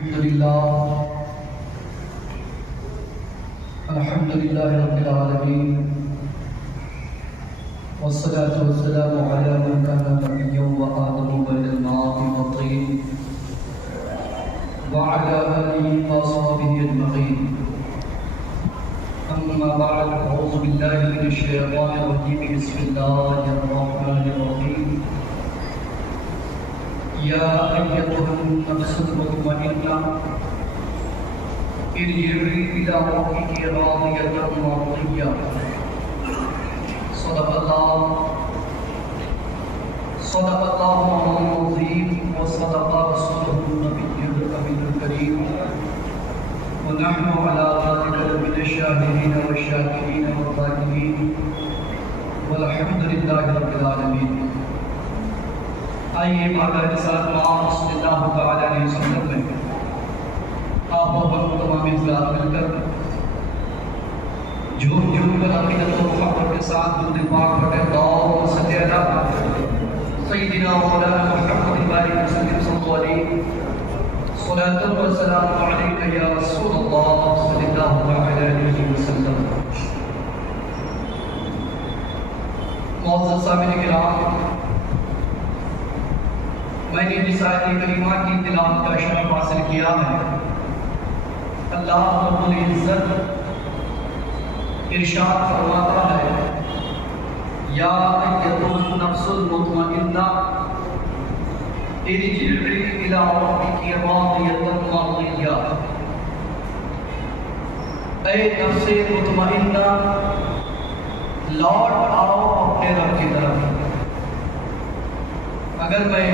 अल्हम्दुलिल्लाह रब्बिल आलमीन वस्सलातु वस्सलामु अला मन काना नबिय्यन व आदमु बैनल मा'i व तीन व अला आलिहि व अस्हाबिहि अजमईन। अम्मा बअद, अऊज़ु बिल्लाहि मिनश शैतानिर रजीम। बिस्मिल्लाहिर रहमानिर रहीम। या अय्युहन नफ्सुल मुतमइन्ना इरजिई इला रब्बिकी रादियतन मर्दिय्या। सदक़ल्लाहु अज़ीम व सदक़ रसूलुहुन नबिय्युल अमीनुल करीम व नहनु अला ज़ालिका लमिनश शाहिदीन व शाकिरीन व ज़ाकिरीन वल्हम्दुलिल्लाहि रब्बिल आलमीन। आइए मादा रिसालत सल्लल्लाहु तआला अलैहि वसल्लम में आप और हम तमाम इज़्ज़ात मिलकर झूम झूम कर अक़ीदत और मोहब्बत के साथ दुरूद पाक पढ़े। अल्लाहुम्मा सल्लि अला सय्यिदिना मौलाना मुहम्मद बारिक वसल्लम सल्लल्लाहु अलैहि सलातु व सलामु अलैका या रसूलल्लाह सल्लल्लाहु अलैहि वसल्लम। मुअज़्ज़ज़ सामिईन किराम, मैंने जिस आयत करीमा की तिलावत का शरफ हासिल किया है, अल्लाह रब्बुल इज़्ज़त इरशाद फरमाता है, या अय्युहन नफ्सुल मुतमइन्ना इरजिई इला रब्बिकी रादियतन मर्दिय्या। ऐ नफ्से मुतमइन्ना, लौट आओ अपने रब की तरफ। अगर मैं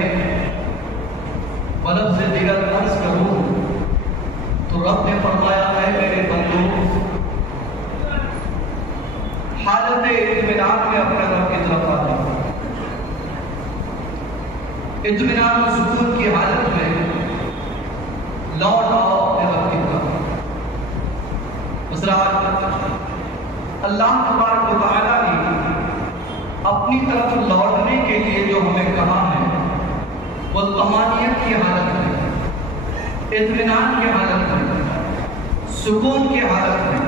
बलब से दिगर अर्ज करूं तो रब ने फरमाया है, मेरे बंदो हालत इत्मीनान में अपने रब की तरफ आ जाओ। इत्मीनान सुकून की हालत में लौट आओ अपने रब की तरफ। अल्लाह तबारक व तआला ने अपनी तरफ लौटने के लिए जो हमें कहा है वो तमानियत की हालत में, इत्मीनान की हालत में, सुकून की हालत में,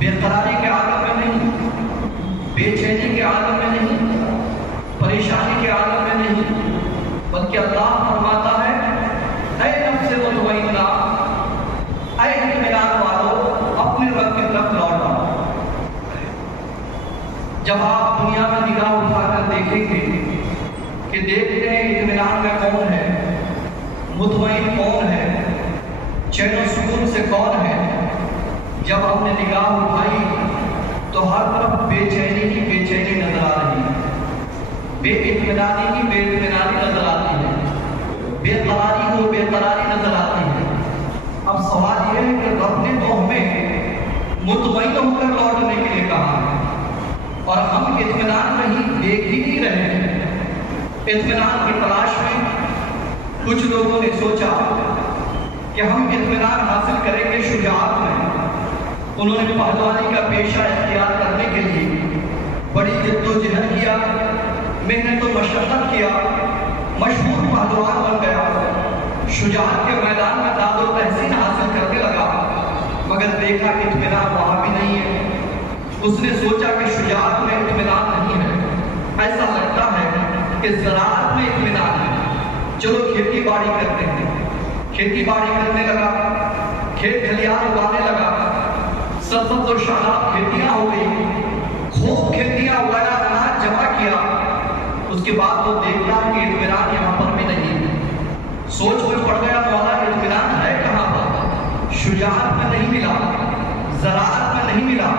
बेकरारी के आलम में नहीं, बेचैनी के आलम में नहीं, परेशानी के आलम में नहीं, बल्कि अल्लाह फरमाता है, ऐ नफ्से मुतमइन्ना, ऐ इत्मीनान वालों, अपने रब की तरफ लौट आओ। जब आप दुनिया में निगाह उठाकर देखेंगे कि देखते हैं इत्मीनान में कौन है, मुतमईन कौन है, चैन और सुकून से कौन है, जब हमने निगाह उठाई तो हर तरफ बेचैनी की बेचैनी नजर आ रही है, बेइत्मीनानी की बेइत्मीनानी नजर आती है, बेकरारी को बेकरारी नजर आती है। अब सवाल यह है कि रब ने तो हमें मुतमईन होकर लौटने के लिए कहा है और हम इत्मीनान नहीं देख ही नहीं रहे हैं। इत्मीनान की तलाश में कुछ लोगों ने सोचा कि हम इत्मीनान हासिल करेंगे शुजाअत में। उन्होंने पहलवानी का पेशा इख्तियार करने के लिए बड़ी जद्दोजहद किया, मेहनत और मशक्कत किया, मशहूर पहलवान बन गया, शुजाअत के मैदान में दाद और तहसीन हासिल करने लगा, मगर देखा कि इत्मीनान वहाँ भी नहीं है। उसने सोचा कि शुजाअत में इत्मीनान नहीं है, ऐसा लगता है कि ज़राअत में इत्मीनान है, चलो खेती बाड़ी करते हैं। खेती बाड़ी करने लगा, खेत खलियान उगाने लगा, सरसब्ज़ और शादाब खेतियां हो गई, खूब खेतियां उगाया, अनाज जमा किया। उसके बाद वो देखता है कि इत्मीनान यहाँ पर भी नहीं है। सोच में पड़ गया, मौला इत्मीनान है कहाँ पर? शुजाअत में नहीं मिला, ज़राअत में नहीं मिला,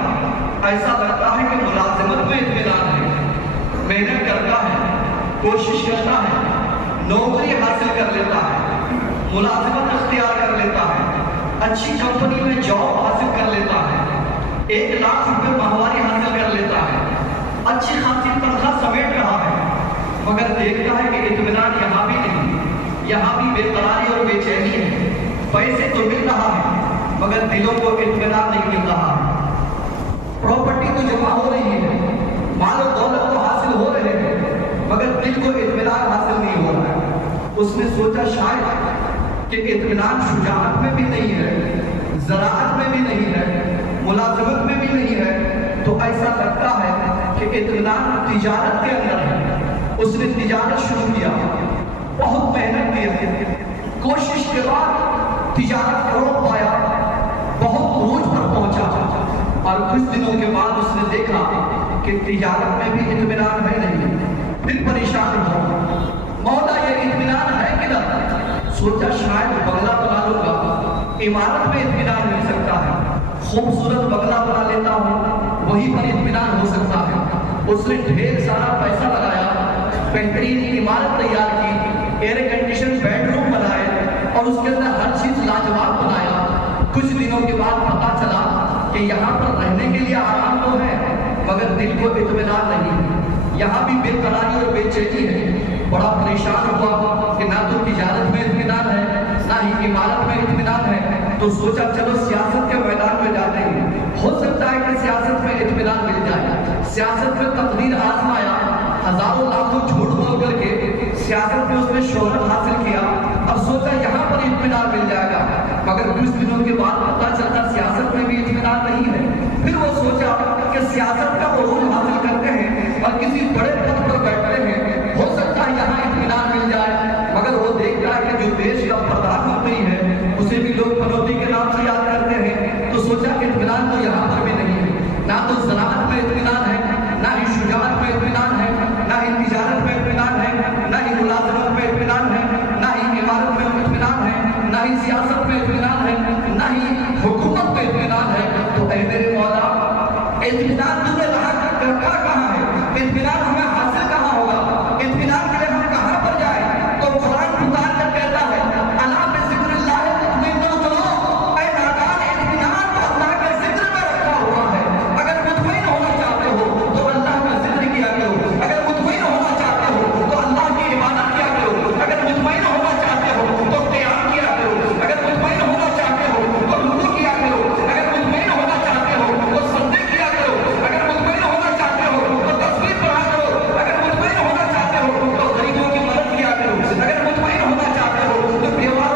ऐसा लगता है कि मुलाजिमत में इत्मीनान है। मेहनत करता है, कोशिश करता है, नौकरी हासिल कर लेता है, मुलाजिमत अख्तियार कर लेता है, अच्छी कंपनी में जॉब हासिल कर लेता है, 1 लाख रुपए माहवारी हासिल कर लेता है, अच्छी खासी तनख्वाह समेट रहा है, मगर देखता है कि इत्मीनान यहाँ भी नहीं, यहाँ भी बेकरारी और बेचैनी है। पैसे तो मिल रहा है मगर दिलों को इत्मीनान नहीं मिल रहा है। प्रॉपर्टी तो जमा हो रही है, माल और दौलत तो हासिल हो रहे हैं, मगर दिल को इत्मीनान हासिल नहीं हो रहा है। उसने सोचा शायद कि इत्मीनान शुजाअत में भी नहीं है, ज़राअत में भी नहीं है, मुलाज़मत में भी नहीं है, तो ऐसा लगता है कि इत्मीनान तिजारत के अंदर है। उसने तिजारत शुरू किया, बहुत मेहनत की, कोशिश के बाद तिजारत रोक पाया, बहुत उरूज पर पहुंचा और कुछ दिनों के बाद उसने देखा कि तिजारत में भी इत्मीनान है नहीं। फिर परेशान हुआ, मौला ये इत्मीनान है किधर? सोचा शायद बंगला बना लूंगा, इमारत में इत्मीनान मिल सकता है, खूबसूरत बंगला बना लेता हूँ, वहीं पर इत्मीनान हो सकता है। उसने ढेर सारा पैसा लगाया, बेहतरीन इमारत तैयार की, एयर कंडीशन बेडरूम बनाए और उसके अंदर हर चीज लाजवाब बनाया। कुछ दिनों के बाद पता चला कि यहाँ पर रहने के लिए आराम तो है मगर दिल को इत्मीनान नहीं, यहाँ भी बेकरारी और बेचैनी है। बड़ा परेशान हुआ कि ना तो तिजारत में इत्मीनान है, ना ही इमारत में इत्मीनान है, तो सोचा चलो सियासत के मैदान में जाते हैं, हो सकता है कि सियासत में इत्मीनान मिल जाए। सियासत में तकदीर आजमाया, हजारों लाखों झूठ बोल करके सियासत में उसने शोहरत हासिल किया और सोचा यहाँ पर इत्मीनान मिल जाएगा, मगर कुछ दिनों के बाद पता चलता सियासत में भी इत्मीनान नहीं है। फिर वो सोचा कि सियासत का उरूज हासिल करते हैं और किसी बड़े पद पर बैठते हैं, हो सकता है यहाँ इत्मीनान मिल जाए, मगर वो देखता है कि जो देश का प्रधानमंत्री है उसे भी लोग पनौती के नाम से याद करते हैं, तो सोचा इत्मीनान तो यहाँ पर भी नहीं है। ना तो ज़राअत में इत्मीनान है, ना ही शुजाअत में इत्मीनान है, ना ही तिजारत में इत्मीनान है, ना ही मुलाज़मत में इत्मीनान है, ना ही इमारत में इत्मीनान है, ना ही सियासत में इत्मीनान है, ना ही हुकूमत में इत्मीनान है। तो ऐ मेरे मौला, इत्मीनान तुमने रखा कहाँ है? इत्मीनान हमें हासिल कहाँ होगा? इत्मीनान के लिए हम कहाँ पर जाए? तो कुरान उतार कर कहता है अला बिज़िक्रिल्लाह तत्मइन्नुल क़ुलूब, ऐ नादान, इत्मीनान तो अल्लाह के जिक्र में रखा हुआ है। अगर मुतमईन होना चाहते हो तो अल्लाह का जिक्र किया करो, अगर मुतमईन होना चाहते हो तो अल्लाह की इबादत किया करो, अगर मुतमईन होना चाहते हो तो क़ियाम किया करो, अगर मुतमईन होना चाहते हो तो रुकू किया करो, अगर मुतमईन होना चाहते हो तो सजदे किया करो, अगर मुतमईन होना चाहते हो तो तस्बीह पढ़ा करो, अगर मुतमईन होना चाहते हो तो गरीबों की मदद किया करो, अगर मुतमईन होना चाहते हो तो बेवाओं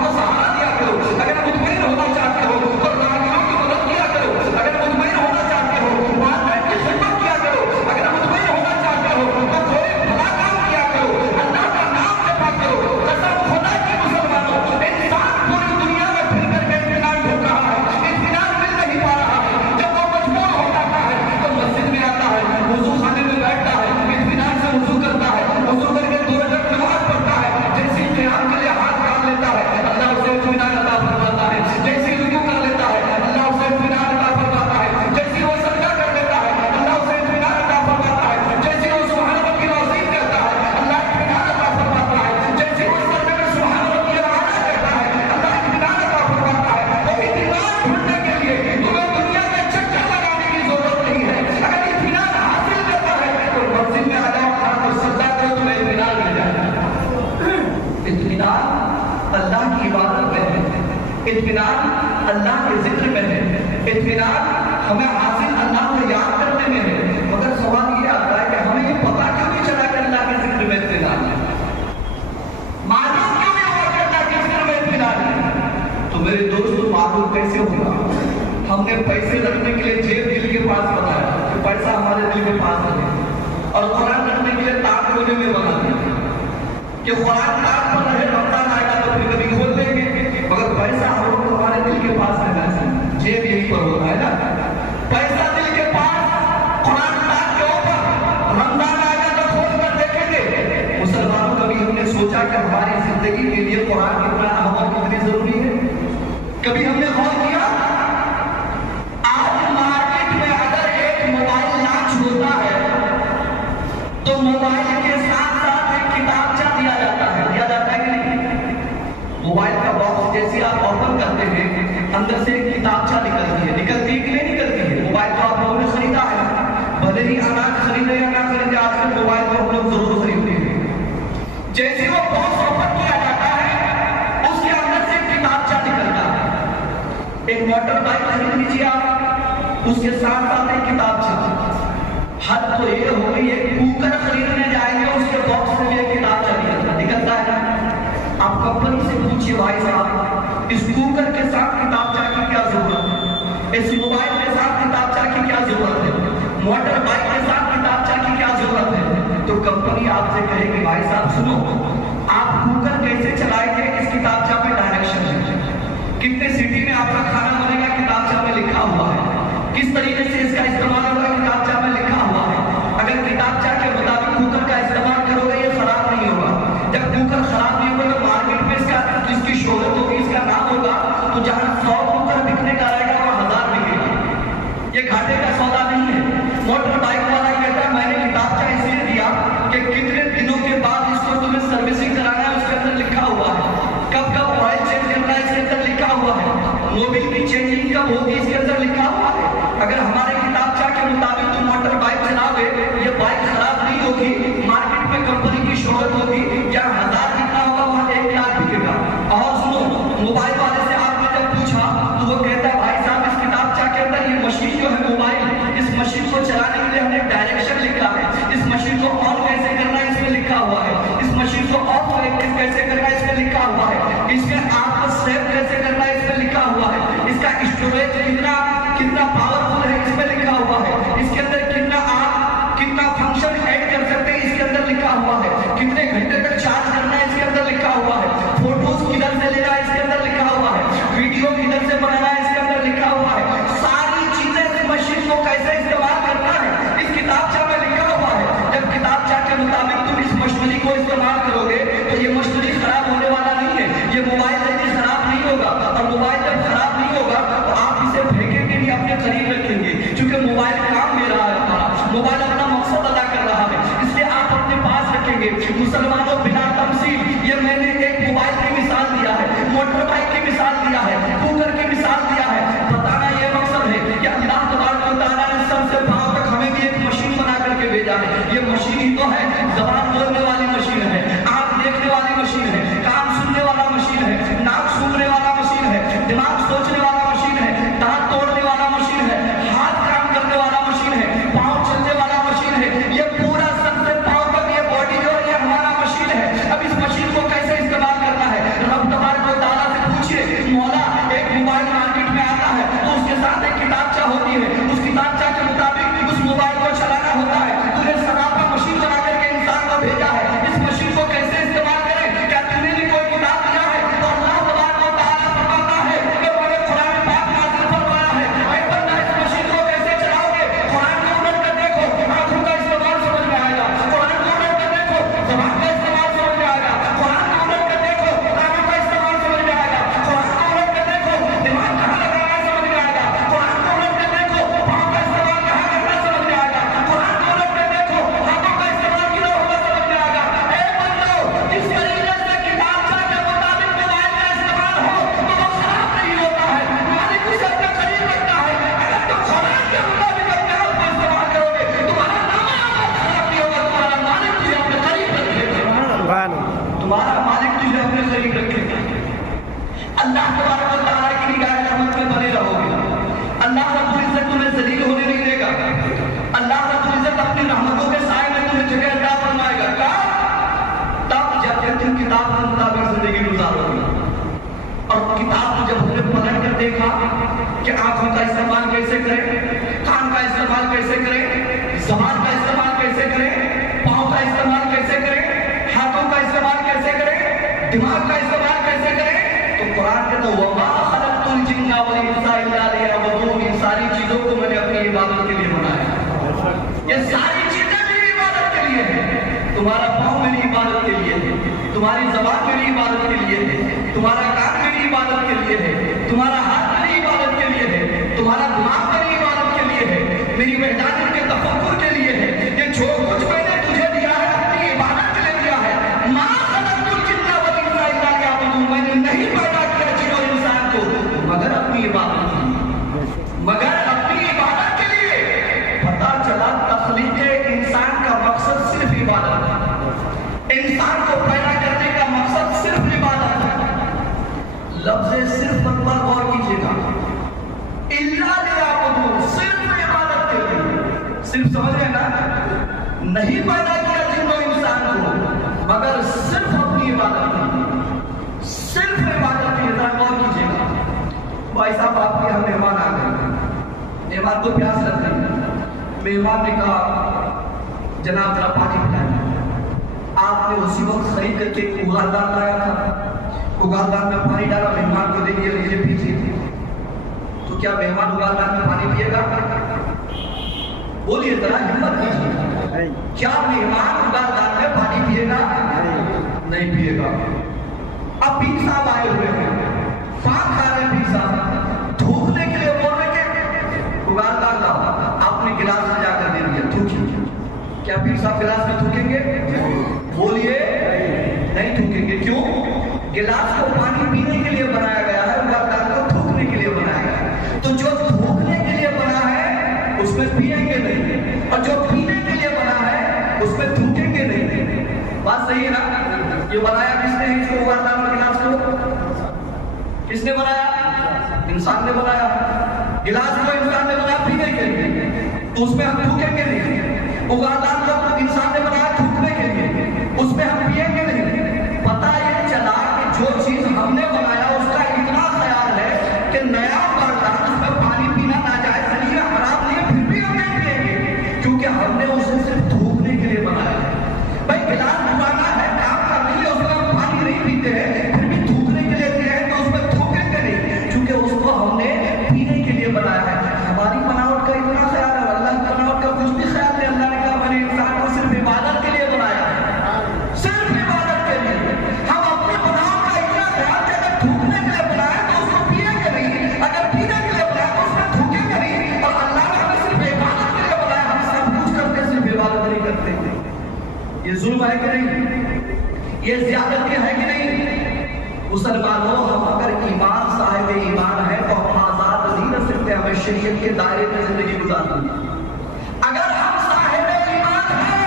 को सहारा दिया करो, अगर मुतमईन होना चाहते हो तो राहगीरों की मदद किया करो, अगर मुतमईन होना चाहते हो वालिदैन की खिदमत किया करो, अगर मुतमईन होना चाहते हो तो कोई भला काम किया करो, अल्लाह का नाम जपा करो। कसम खुदा की मुसलमानों, इंसान पूरी दुनिया में फिर करके इत्मीनान ढूंढ रहा है, इत्मीनान मिल नहीं पा रहा है। जब वो मजबूर हो जाता है तो मस्जिद में आता है, वुजू खाने में बैठता है, इत्मीनान से वुजू करता है, वुजू करके 2 रकात नमाज पढ़ता है, जैसे ही क़ियाम के लिए हाथ काट लेता है अल्लाह उसे इत्मीनान अता फरमाता है, जैसे ही रुकू कर लेता है अल्लाह उसे इत्मीनान अता फरमाता है, जैसे ही वो सजदा कर लेता है अल्लाह उसे इत्मीनान अता फरमाता है, जैसे ही वो सुभान रब्बिल अज़ीम कहता है अल्लाह इत्मीनान अता फरमाता है, जैसे ही वो सजदे में सुभान रब्बिल आला कहता है अल्लाह इत्मीनान अता फरमाता है। तो इत्मीनान ढूंढने के लिए तुम्हें दुनिया में चक्कर लगाने की जरूरत नहीं है। अगर इत्मीनान हासिल करना है तो मस्जिद में आ जाओ और सजदा करो, तुम्हें इत्मीनान मिल जाएगा। इत्मीनान अल्लाह की इबादत में है, इत्मीनान अल्लाह के जिक्र में है, इत्मीनान हमें हासिल अल्लाह को याद करने में है। मगर सवाल ये आता है कि हमें ये पता क्यों नहीं चला कि अल्लाह के जिक्र में इत्मीनान है? मालूम क्यों नहीं हुआ कि अल्लाह के जिक्र में इत्मीनान है? तो मेरे दोस्तों, मालूम कैसे होगा? हमने पैसे रखने के लिए जेब दिल के पास बनाया कि पैसा हमारे दिल के पास रहे, और कुरान रखने के लिए ताक कोने में बना दिया कि कुरान ताक पर रहे, रमजान आएगा तो फिर कभी खोल देंगे, मगर पैसा हम लोग हमारे दिल के पास रहना चाहिए। जेब यहीं पर होता है ना, पैसा दिल के पास, कुरान ताक के ऊपर, रमजान आएगा तो खोल कर देखेंगे। मुसलमानों, कभी हमने सोचा कि हमारी जिंदगी के लिए कुरान कितना अहम और कितनी जरूरी है? कभी हमने गौर किया? आज मार्केट में अगर एक मोबाइल लॉन्च होता है तो मोबाइल के साथ साथ एक किताबचा दिया जाता है कि नहीं? मोबाइल का बॉक्स जैसे आप ओपन करते हैं अंदर से एक किताबचा निकलती है कि नहीं निकलती है? मोबाइल तो आप लोगों ने खरीदा है, भले ही अनाज खरीदे या ना खरीदे, आजकल मोबाइल को हम लोग जरूर खरीदते हैं। जैसे वो बॉक्स ओपन किया जाता है उसके अंदर से एक किताबचा निकलता है। एक मोटर बाइक खरीद लीजिए आप, उसके साथ साथ एक किताबचा। हद तो ये हो गई, एक कुकर खरीदने जाएंगे उसके बॉक्स में भी एक किताबचा निकलता है ना। आप कंपनी से पूछिए भाई साहब, इस कुकर के साथ किताबचा की क्या जरूरत है, इस मोबाइल के साथ किताबचा की क्या जरूरत है, मोटर बाइक के साथ किताबचा की क्या जरूरत है। तो कंपनी आपसे कहेगी भाई साहब सुनो, आप कुकर कैसे चलाएंगे इस किताबचा में डायरेक्शन है, कितने सिटी में आपका खाना बनेगा किताबचा में लिखा हुआ है, किस तरीके से इसका इस्तेमाल होगा किताबचा में लिखा हुआ है। अगर किताबचा के मुताबिक कुकर का इस्तेमाल करोगे ये खराब नहीं होगा। जब कुकर खराब नहीं होगा तो मार्केट में इसकी शोहरत होगी, इसका नाम होगा, तो जहां 100 कुकर बिकने का रहेगा वहां 1000 बिकेगा। ये घाटे का सौदा नहीं है। मोटर बाइक वाला कहता है मैंने किताबचा इसलिए दिया कि कितने दिनों के बाद इसको तुम्हें सर्विसिंग कराना है, उसके अंदर लिखा हुआ है, कब कब ऑयल चेंज करना है इसके अंदर लिखा हुआ है, मोबिल की चेंजिंग कब होगी इसके अंदर लिखा हुआ है। अगर हमारे किताबचा के मुताबिक तुम मोटर बाइक चलाओगे ये बाइक खराब नहीं होगी, मार्केट में कंपनी की शोहरत होगी, जहां 1000 बिकना होगा वहां 1 लाख बिकेगा। और सुनो, मोबाइल वाले से आपने जब पूछा तो वो कहता है भाई साहब इस किताबचा के अंदर ये मशीन जो है मोबाइल, इस मशीन को चलाने के लिए हमने डायरेक्शन लिखा है, इस मशीन को ऑन कैसे करना है इसमें लिखा हुआ है, इस मशीन को ऑफ कैसे करना है इसमें लिखा हुआ है, इसमें आपको सेव कैसे करना है इसमें लिखा हुआ है, इसका स्टोरेज कितना पावरफुल है इसमें लिखा हुआ है, इसके अंदर कितना फंक्शन ऐड कर सकते हैं इसके अंदर लिखा हुआ है, कितने घंटे तक चार्ज करना है इसके अंदर लिखा हुआ है, फोटोज किधर से लेना है इसके अंदर लिखा हुआ है, वीडियो किधर से बनाना है इसके अंदर लिखा हुआ है, सारी चीजें इस मशीन को कैसे इस्तेमाल करना है इस किताबचा में लिखा हुआ है। जब किताबचा के मुताबिक तुम इस मशीनरी को इस्तेमाल करोगे तो ये मशीनरी खराब होने वाला नहीं है, ये मोबाइल जल्दी खराब नहीं होगा। और मोबाइल जब खराब नहीं होगा तो आप इसे फेंकेंगे नहीं, अपने करीब रखेंगे, क्योंकि मोबाइल काम दे रहा है हमारा, मोबाइल अपना मकसद अदा कर रहा है, इसलिए आप अपने पास रखेंगे। मुसलमानों बिना तमसील, ये मैंने एक मोबाइल की मिसाल दिया है, मोटर बाइक की मिसाल दिया है, कुकर की मिसाल दिया है, बताना ये मकसद है कि अल्लाह तबारक व तआला ने सबसे पाँव तक हमें भी एक मशीन बना करके भेजा है। ये मशीन ही तो है, जबान बोलने वाली मशीन है, आंख देखने वाली मशीन है, कान सुनने वाला मशीन है, नाक सूंघने वाला मशीन है, दिमाग सोचने वाला मशीन है, दांत तोड़ने वाला मशीन है, हाथ काम करने वाला मशीन है, पाँव चलने वाला मशीन है, ये पूरा सबसे पाँव तक ये बॉडी जो ये हमारा मशीन है। अब इस मशीन को कैसे इस्तेमाल करना है, रब तबारक व तआला से पूछिए। मौला एक मोबाइल मार्केट में आता है तो उसके साथ एक किताबचा होती है, उस किताबचा के मुताबिक उस मोबाइल को चलाना होता है। तूने सरापा मशीन बना करके इंसान को भेजा है, इस मशीन को कैसे इस्तेमाल करें, क्या तूने भी कोई किताब दिया है? तो अल्लाह तबारक व तआला फरमाता है कि मैंने कुरान पाक नाज़िल फरमाया है, ऐ बंदा इस मशीन को कैसे चलाओगे, कुरान को उलट कर देखो, आंखों का इस्तेमाल समझ में आएगा, कुरान को उलट कर देखो, ज़बान का इस्तेमाल समझ में आएगा, कुरान को उलट कर देखो, कानों का इस्तेमाल समझ में आएगा, कुरान को उलट कर देखो, दिमाग कहाँ लगाना है समझ में आएगा, कुरान को उलट कर देखो, पाँव का इस्तेमाल कहाँ करना समझ में आएगा, कुरान को उलट कर देखो, हाथों का इस्तेमाल किधर होगा समझ में आएगा। ऐ बंदो, जिस तरीके से किताबचा के मुताबिक मोबाइल का इस्तेमाल हो तो वो खराब नहीं होता है, मालिक उसे अपने करीब रखता है। अगर तुम कुरान के मुताबिक अपने हाथ को इस्तेमाल करोगे तुम्हारा नाम खराब नहीं होगा, तुम्हारा मालिक तुझे अपने करीब रखेगा, तुम्हारा मालिक तुझे अपने करीब रखेगा। अल्लाह तबारक व तआला की निगाह रहमत में बने रहोगे, अल्लाह रब्बुल इज्जत तुम्हें जलील होने नहीं देगा, अल्लाह रब्बुल इज्जत अपनी रहमतों के साए में तुम्हें जगह अता फरमाएगा। तब जब तुम किताब के मुताबिक जिंदगी गुजारोगे। और किताब को जब हमने पलट कर देखा कि आंखों का इस्तेमाल कैसे करें, कान का इस्तेमाल कैसे करें, ज़बान का इस्तेमाल कैसे करें, पाँव का इस्तेमाल कैसे करें, हाथों का इस्तेमाल कैसे करें, दिमाग का इस्तेमाल कैसे करें, तो कुरान कहता है वमा खलक़तुल जिन्ना वल इंसा इल्ला लियअबुदून, इन सारी चीजों को मैंने अपनी इबादत के लिए बनाया। ये सारी चीजें मेरी इबादत के लिए है। तुम्हारा पाँव मेरी इबादत के लिए है, तुम्हारी ज़बान मेरी इबादत के लिए है, तुम्हारा कान मेरी इबादत के लिए है, तुम्हारा हाथ मेरी इबादत के लिए है, तुम्हारा दिमाग मेरी इबादत के लिए है, मेरी वहदानियत के तफक्कुर के लिए है। ये जो कुछ मैंने तुझे दिया है अपनी इबादत के लिए दिया है। मा खलक़तुल जिन्ना वल इंसा इल्ला लियअबुदून, मैंने नहीं पैदा किया जिन और इंसान को मगर अपनी इबादत के लिए, मगर अपनी इबादत के लिए। पता चला तख्लीक़ इंसान का मकसद सिर्फ इबादत है, इंसान को पैदा करने का मकसद सिर्फ इबादत है। लफ्ज़ सिर्फ पर गौर कीजिएगा, इल्ला लियअबुदून, सिर्फ इबादत के लिए, सिर्फ समझ रहे ना, नहीं पैदा किया जिन और इंसान को मगर सिर्फ अपनी इबादत के लिए। सिर्फ इबादत की तरह गौर कीजिएगा। भाई साहब आपके यहाँ मेहमान आ गए, मेहमान को प्यास लग गई, मेहमान ने कहा जनाब जरा पानी पिलाइए। आपने उसी वक्त खरीद करके उगारदान लाया था, उगारदान में पानी डाला, मेहमान को दे दिया, लीजिए पीजिए। तो क्या मेहमान उगारदान में पानी पिएगा? बोलिए जरा, हिम्मत कीजिए, क्या मेहमान उगारदान में पानी पिएगा? नहीं पिएगा। अब पीर साहब आए हुए हैं, पान खा रहे हैं, पीर साहब थूकने के लिए बोल रहे के उगारदान लाओ, आपने गिलास में जाकर दे दिया, थूकिए। क्या पीर साहब गिलास में थूकेंगे? बोलिए, नहीं थूकेंगे। क्यों? गिलास को पानी पीने के लिए बनाया गया है, उगारदान को थूकने के लिए बनाया गया है। तो जो थूकने के लिए बना है उसमें पिएंगे नहीं, और जो पीने के लिए बना है उसमें थूकेंगे नहीं। बात सही है ना? ये बनाया किसने है इसको, उगारदान और गिलास को? किसने बनाया? इंसान ने बनाया। गिलास को इंसान ने बनाया पीने के लिए, तो उसमें हम थूकेंगे नहीं। उगारदान को इंसान ने बनाया थूकने के लिए, उसमें हम पिएंगे नहीं। पता ये चला कि जो चीज हमने बनाया उसका इतना ख्याल है कि नया उगारदान उसमें पानी पीना नाजायज नहीं है, हराम नहीं है, फिर भी हम नहीं पिएंगे, क्योंकि हमने उसे सिर्फ थूकने के लिए बनाया है। भाई गिलास डुबाना है, काम करने के लिए, उसमें हम पानी नहीं पीते हैं, फिर भी थूकने के लिए दिया है, तो उसमें थूकेंगे नहीं, क्योंकि उसको हमने पीने के लिए बनाया है। हमारी बनावट का इतना ख्याल है, अल्लाह की बनावट का कुछ भी ख्याल नहीं। अल्लाह ने कहा मैंने इंसान को सिर्फ इबादत के लिए बनाया है, सिर्फ इबादत के लिए। हम अपनी बनावट का इतना ख्याल कि अगर थूकने के लिए बनाया तो उसको पिएंगे नहीं, अगर पीने के लिए बनाया तो उसमें थूकेंगे नहीं। और अल्लाह ने हमें सिर्फ इबादत के लिए बनाया, हम सब कुछ करते हैं, सिर्फ इबादत नहीं करते। ये जुल्म है कि नहीं? ये ज़्यादती है कि नहीं? मुसलमानों, हम अगर ईमान साहिब ईमान है तो हम आजाद नहीं रह सकते, हमें शरीयत के दायरे में जिंदगी गुजारनी है। अगर हम साहिब ईमान है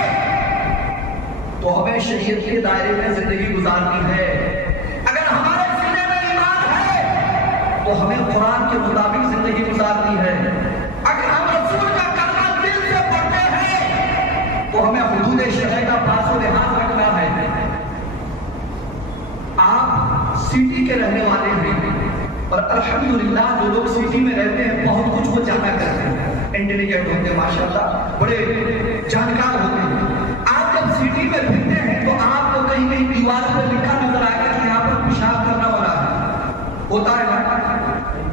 तो हमें शरीयत के दायरे में जिंदगी गुजारनी है। अगर हमारे सीने में ईमान है तो हमें कुरान के मुताबिक जिंदगी गुजारनी है। अगर हम रसूल का कलमा दिल से पढ़ते हैं तो हमें हुदूद शरअ का पासो लिहाज रखना है। आप सिटी के रहने वाले हैं और अल्हम्दुलिल्लाह जो लोग सिटी में रहते हैं बहुत कुछ वो जाना करते हैं, इंटेलिजेंट होते हैं, माशाल्लाह बड़े जानकार होते हैं। आप जब सिटी में फिरते हैं तो आपको कहीं कहीं दीवार पर लिखा नजर आएगा कि यहाँ पर पेशाब करना मना है, होता है ना?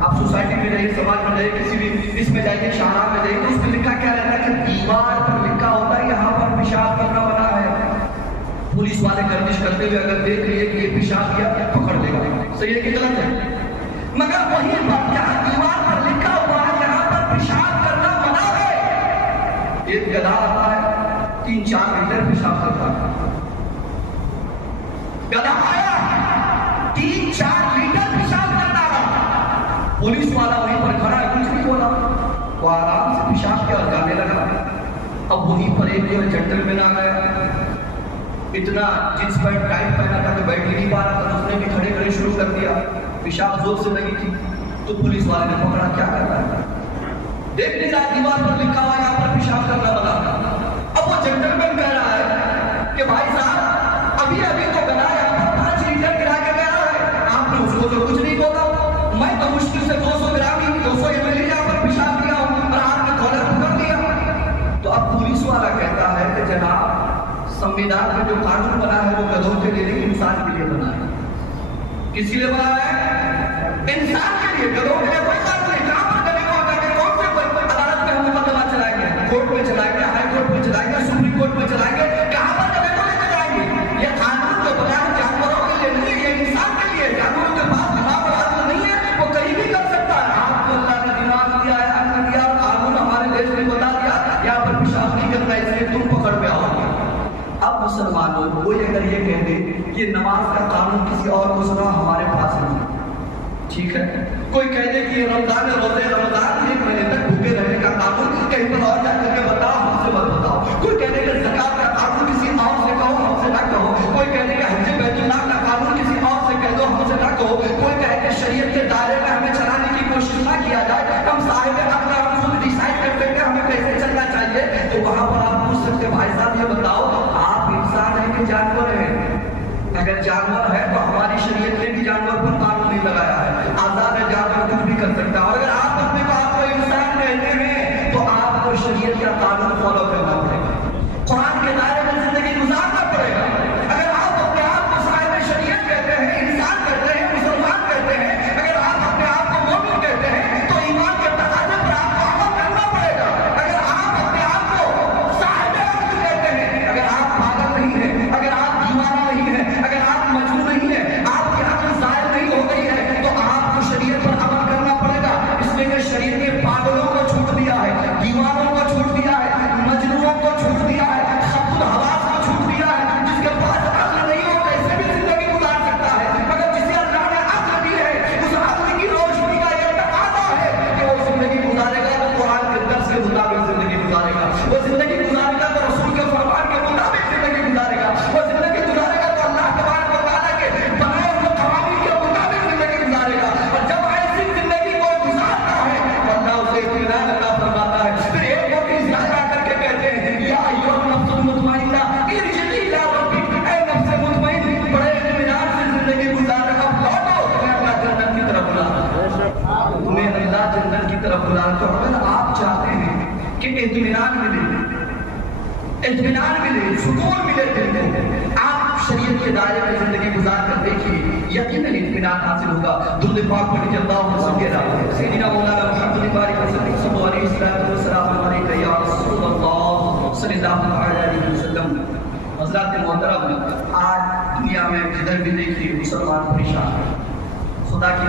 आप सोसाइटी में रहिए, समाज में रहिए, किसी भी इसमें जाइए, शाहरा में जाइए, तो उसमें लिखा क्या रहता है कि दीवार पर लिखा होता है यहाँ पर पेशाब करना मना है। पुलिस वाले गर्दिश करते हुए अगर देख लिए कि ये पेशाब किया पकड़ लेगा, सही है कि गलत है? मगर वही बात यहाँ दीवार पर लिखा हुआ है यहाँ पर पेशाब करना मना है। एक गधा आता है 3-4 लीटर पेशाब करता है, गधा आया 3-4 लीटर पेशाब करता है, पुलिस वाला वहीं पर खड़ा है, कुछ नहीं बोला, वो आराम से पेशाब किया और गाने लगा। अब वहीं पर एक जो जेंटलमैन आ गया, इतना जींस पैंट टाइट पहना था कि बैठ ही नहीं पा रहा था, उसने भी खड़े खड़े शुरू कर दिया, पेशाब जोर से लगी थी। तो पुलिस वाले ने पकड़ा, क्या कर रहा है? देख नहीं रहा दीवार पर लिखा हुआ यहाँ पर पेशाब करना मना। अब वो जेंटलमैन कह रहा है कि भाई साहब अभी अभी तो गधा यहाँ पर 5 लीटर गिरा के गया है, आपने उसको तो कुछ नहीं बोला, मैं तो मुश्किल से 200 ग्राम ही 200 ml यहाँ पर पेशाब किया हूँ और आपने कॉलर पकड़ लिया। तो अब पुलिस वाला कहता है कि जनाब संविधान में जो कानून बना है वो गधों के लिए नहीं, इंसान के लिए बना है। किसके लिए बना है? इंसान के लिए, गधों के लिए कोई कानून नहीं। कहां पर गधे को आकर के कौन से अदालत में हम मुकदमा चलाएंगे? कोर्ट में चलाएंगे, हाई कोर्ट में चलाएंगे, सुप्रीम कोर्ट में चलाएंगे, कहां पर गधे को लेकर जाएंगे? ये कानून जो बना है जानवरों के लिए नहीं है, ये इंसान के लिए। जानवरों के पास दिमाग और अक्ल नहीं है, वो कहीं भी कर सकता है। आपको अल्लाह ने दिमाग दिया है, अक्ल दिया, कानून हमारे देश में बता दिया यहाँ पर पेशाब नहीं करना, इसलिए तुम पकड़ में आओगे। अब मुसलमानों कोई अगर ये कह दे कि नमाज का कानून किसी और को सुना, हमारे पास नहीं, ठीक है? कोई कह दे कि रमजान रोजे रमजान 1 महीने तक भूखे रहने का कानून कहीं पर और जाकर के बताओ, हमसे मत बताओ। कोई कह देगा ज़कात का कानून किसी और से कहो, हमसे ना कहो। कोई कह देगा हज बैतुल्लाह का कानून किसी और से कह दो, हमसे ना कहो। कोई कहे कि शरीयत के दायरे में हमें चलाने की कोशिश ना किया जाए, हम साहिब अक्ल हम खुद डिसाइड कर सकते हैं हमें कैसे चलना चाहिए। तो वहां पर आप पूछ सकते भाई साहब ये बताओ आप इंसान है कि जानवर है? अगर जानवर है तो हमारी शरीयत में भी जानवर इत्मीनान मिले, सुकून मिले दिल को। आप शरीयत के दायरे में जिंदगी गुजार कर देखिए, यकीनन इत्मीनान हासिल होगा। दुरूद पाक पढ़िए, अल्लाहुम्मा सल्ली अला सय्यिदिना मौलाना मुहम्मद सल्लल्लाहु अलैहि वसल्लम या रसूलल्लाह सल्लल्लाहु अलैहि वसल्लम। हज़रात मोहतरम, आज दुनिया में जिधर भी देखिए मुसलमान परेशान है। खुदा की